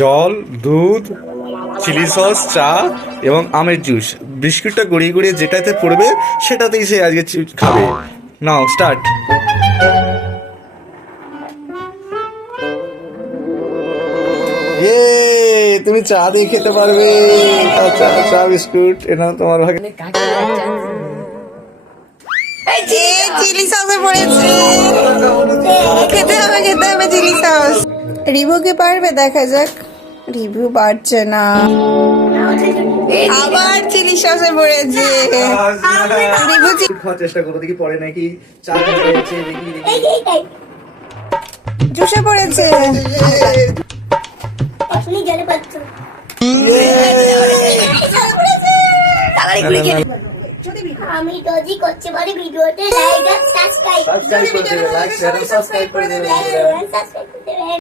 জল, দুধ, chilli sauce, চা এবং আমের জুস। বিস্কুটটা গড়িয়ে গড়িয়ে যেটাতে পড়বে সেটাতেই সে আজকে খাবে। নাও স্টার্ট। তুমি চা দিয়ে খেতে পারবে। চা চা বিস্কুট এটা তোমার ভাগে। চিলি সসে পড়েছে, খেতে হবে চিলি সস। রিভু কি পারবে? দেখা যাক। রিভু পারছে না, আবার চিলি সসে পড়েছে। রিভু খাওয়ার চেষ্টা করো, দেখি পরে নাকি চা পড়েছে, দেখি জুসে পড়েছে। আমি রোজই করছি বলে ভিডিওতে লাইক আর সাবস্ক্রাইব করে দেবেন।